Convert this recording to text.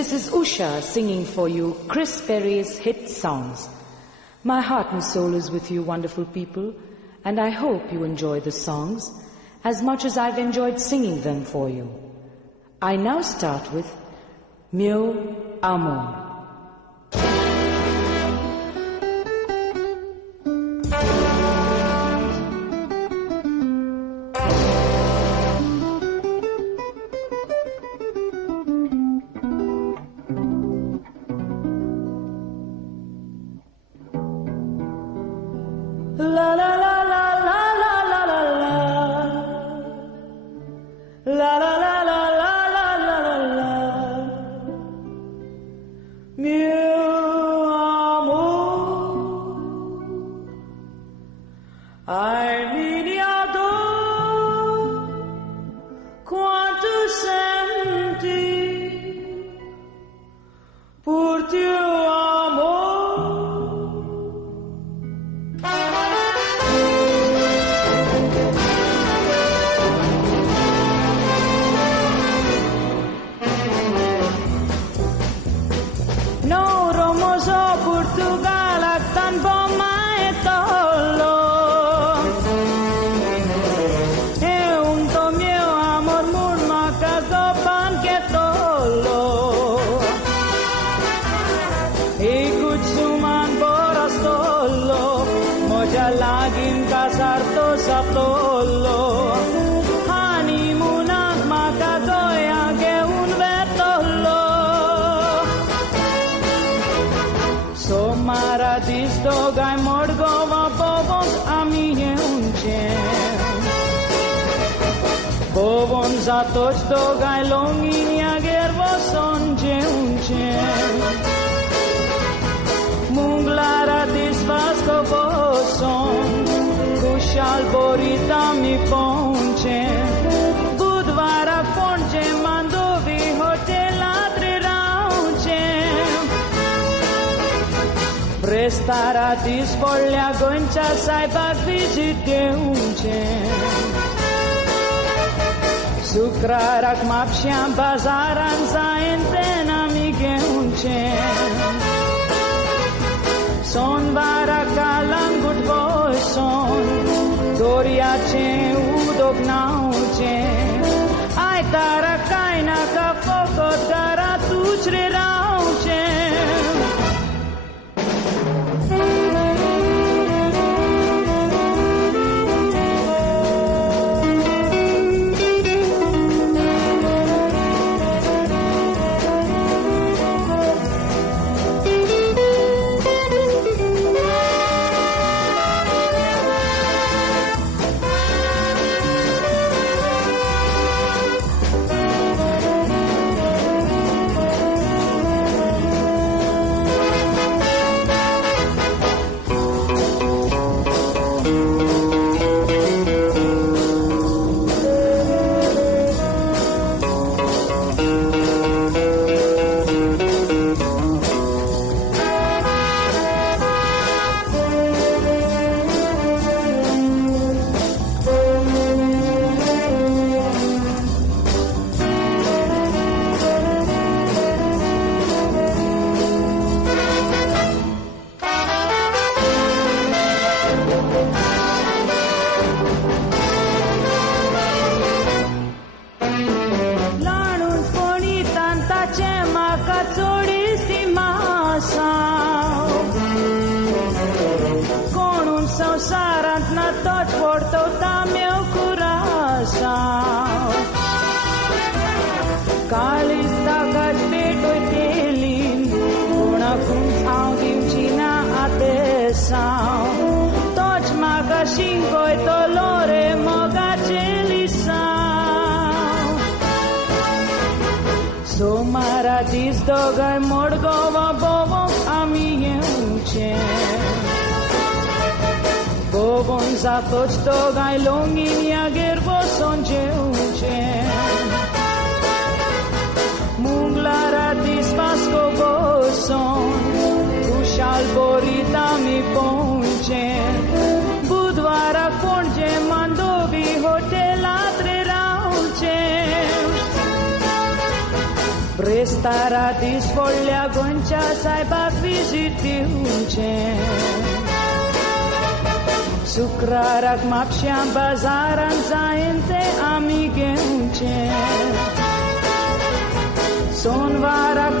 This is Usha singing for you Chris Berry's hit songs. My heart and soul is with you, wonderful people, and I hope you enjoy the songs as much as I've enjoyed singing them for you. I now start with Meu Amor. La la la la la la la la la la la la la la la la la meu amor, ai minha dor, quanto senti por teu amor. Portugal tan bom mai tolo e un to meu amor murma ca gopan ke tolo e kutsuman boras tolo moja lagin kasar to sa tolo honeymoon maka goya ge un vetolo so mara disto gai morgova bobons amie unche bobons a tots do gai longinia gervo sonje unche munglara disvasco boson kushal borita mi ponche budvara ponche mandovi hotel atre raunche Prestara disvolea goncia saiba vizite unce Sucrarak mapșeam bazaran za entena mige unce Son vara calangut voson Doria ce udog nauce Ai tara caina ca focot gara tucre rauce Dogai morgova bobon amie unce Bobon za toți dogai longinia gervo sonje unce Munglara disvasco boson Ușal borita mi ponce Budvara ponce mandovi hotel atre raunce Presta Vistara दीस फोडल्या गोंयच्या सायबाक विजीट दिवचें शुक्राराक म्हापश्यां बाजारांत जायन तें आमी घेवचें सोनवाराक